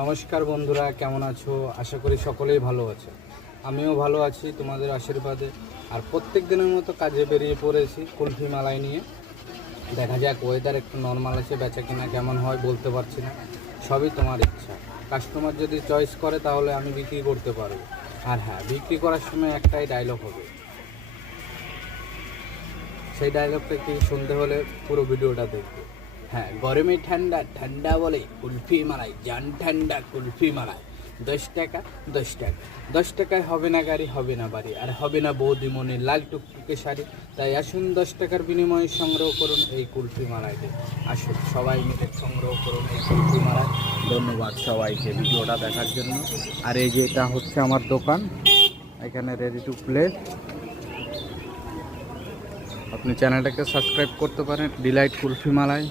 নমস্কার বন্ধুরা, কেমন আছো? আশা করি সকলেই ভালো আছে। আমিও ভালো আছি তোমাদের আশীর্বাদে। আর প্রত্যেক দিনের মতো কাজে বেরিয়ে পড়েছি কুলফি মালাই নিয়ে। দেখা যাক, ওয়েদার একটু নর্মাল আছে, বেচা কিনা কেমন হয় বলতে পারছি না, সবই তোমার ইচ্ছা। কাস্টমার যদি চয়েস করে তাহলে আমি বিক্রি করতে পারবো। আর হ্যাঁ, বিক্রি করার সময় একটাই ডায়লগ হবে, সেই ডায়লগটা কি শুনতে হলে পুরো ভিডিওটা দেখবে। হ্যাঁ, গরমে ঠান্ডা ঠান্ডা বলে কুলফি মালাই, জান ঠান্ডা কুলফি মালাই। 10 টাকা 10 টাকা, 10 টাকায় হবে না গাড়ি, হবে না বাড়ি, আর হবে না বৌদিমণি লাল টুকটুকে শাড়ি। তাই আসুন 10 টাকার বিনিময়ে সংগ্রহ করুন এই কুলফি মালাইতে। আসুন সবাই মিলে সংগ্রহ করুন এই কুলফি মালাই। ধন্যবাদ সবাইকে ভিডিওটা দেখার জন্য। আর এই যে এটা হচ্ছে আমার দোকান, এখানে রেডি টু প্লে। আপনি চ্যানেলটাকে সাবস্ক্রাইব করতে পারেন, ডিলাইট কুলফি মালাই।